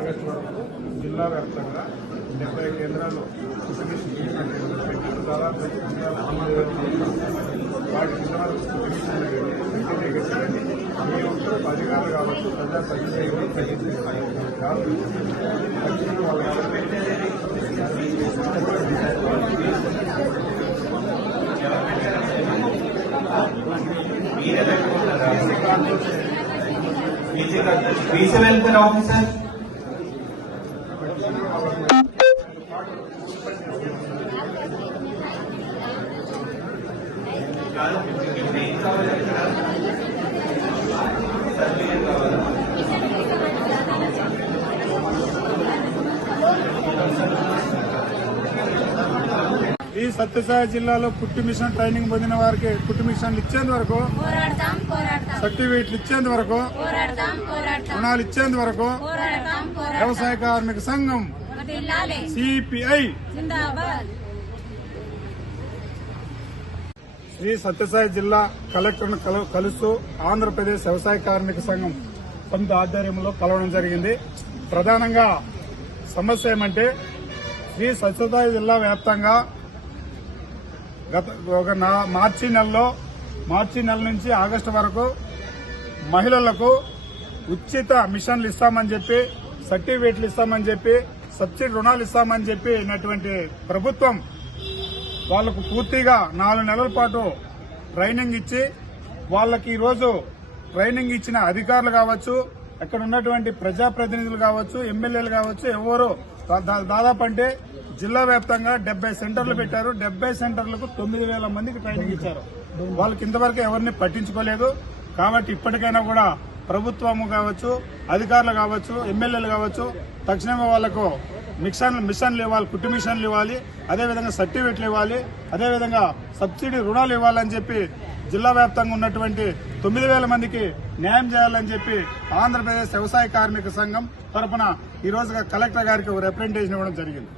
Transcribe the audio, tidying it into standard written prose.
August వరకు జిల్లా వ్యాప్తంగా 70 కేంద్రాల్లో దాదాపు వాటి ఇంతవరకు మీ ఒక్కరు అధికారులు కావచ్చు, ప్రజా ప్రతినిధులు బీసీ వెల్ఫేర్ ఆఫీసర్ ఈ సత్యసాయి జిల్లాలో కుట్టు మిషన్ ట్రైనింగ్ పొందిన వారికి కుట్టు మిషన్లు ఇచ్చేంత వరకు, సర్టిఫికేట్లు ఇచ్చేంత వరకు, రుణాలు ఇచ్చేంత వరకు వ్యవసాయ కార్మిక సంఘం సిపిఐ శ్రీ సత్యసాయి జిల్లా కలెక్టర్ను కలుస్తూ ఆంధ్రప్రదేశ్ వ్యవసాయ కార్మిక సంఘం సొంత ఆధ్వర్యంలో కలవడం జరిగింది. ప్రధానంగా సమస్య ఏమంటే శ్రీ సత్యసాయి జిల్లా వ్యాప్తంగా మార్చి నెల నుంచి ఆగస్టు వరకు మహిళలకు ఉచిత మిషన్లు ఇస్తామని చెప్పి, సర్టిఫికేట్లు ఇస్తామని చెప్పి, సబ్సిడీ రుణాలు ఇస్తామని చెప్పి అయినటువంటి ప్రభుత్వం వాళ్లకు పూర్తిగా 4 నెలల పాటు ట్రైనింగ్ ఇచ్చి, వాళ్ళకి ఈరోజు ట్రైనింగ్ ఇచ్చిన అధికారులు కావచ్చు, అక్కడ ఉన్నటువంటి ప్రజాప్రతినిధులు కావచ్చు, ఎమ్మెల్యేలు కావచ్చు, ఎవరు దాదాపు అంటే జిల్లా వ్యాప్తంగా 70 సెంటర్లు పెట్టారు. 70 సెంటర్లకు 9,000 మందికి ట్రైనింగ్ ఇచ్చారు. వాళ్ళకి ఇంతవరకు ఎవరిని పట్టించుకోలేదు. కాబట్టి ఇప్పటికైనా కూడా ప్రభుత్వం కావచ్చు, అధికారులు కావచ్చు, ఎమ్మెల్యేలు కావచ్చు, తక్షణమే వాళ్లకు మిషన్లు ఇవ్వాలి, కుట్టు మిషన్లు ఇవ్వాలి, అదేవిధంగా సర్టిఫికెట్లు ఇవ్వాలి, అదేవిధంగా సబ్సిడీ రుణాలు ఇవ్వాలని చెప్పి జిల్లా వ్యాప్తంగా ఉన్నటువంటి 9,000 మందికి న్యాయం చేయాలని చెప్పి ఆంధ్రప్రదేశ్ వ్యవసాయ కార్మిక సంఘం తరఫున ఈ రోజుగా కలెక్టర్ గారికి రిప్రజెంటేషన్ ఇవ్వడం జరిగింది.